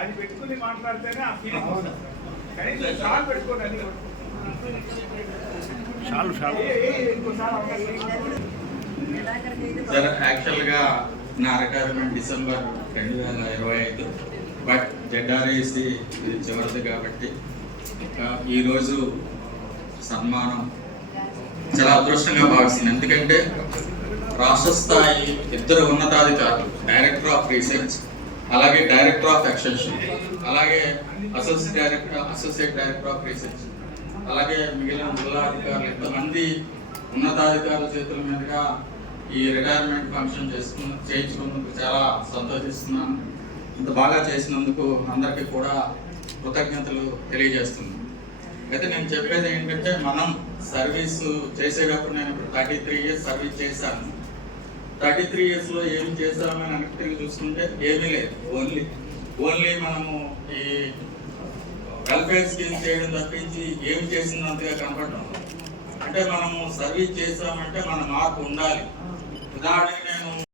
అది పెట్టుకుని మాట్లాడితేనే ఆ ఫీలింగ్ కనీసం షాల్ పెట్టుకోండి. సార్, యాక్చువల్గా నా రిటైర్మెంట్ డిసెంబర్ 2025, బట్ జెడ్ఆర్ఏసి ఇది చివరిది కాబట్టి ఈరోజు సన్మానం చాలా అదృష్టంగా భావిస్తుంది. ఎందుకంటే రాష్ట్ర స్థాయి ఇద్దరు ఉన్నతాధికారులు, డైరెక్టర్ ఆఫ్ రీసెర్చ్, అలాగే డైరెక్టర్ ఆఫ్ ఎక్స్టెన్షన్, అలాగే అసోసియేట్ డైరెక్టర్ ఆఫ్ రీసెర్చ్, అలాగే మిగిలిన జిల్లా అధికారులు, ఇంతమంది ఉన్నతాధికారుల చేతుల మీదుగా ఈ రిటైర్మెంట్ ఫంక్షన్ చేయించుకున్నందుకు చాలా సంతోషిస్తున్నాను. ఇంత బాగా చేసినందుకు అందరికీ కూడా కృతజ్ఞతలు తెలియజేస్తున్నాను. అయితే నేను చెప్పేది ఏంటంటే, మనం సర్వీసు చేసేటప్పుడు నేను ఇప్పుడు 33 years సర్వీస్ చేశాను. 33 yearsలో ఏమి చేశామని వెనక్కి తిరిగి చూసుకుంటే ఏమీ లేదు. ఓన్లీ మనము ఈ వెల్ఫేర్ స్కీమ్ చేయడం తప్పించి ఏమి చేసినంతగా కనపడడం. అంటే మనము సర్వీస్ చేసామంటే మన మార్పు ఉండాలి. ఉదాహరణకి నేను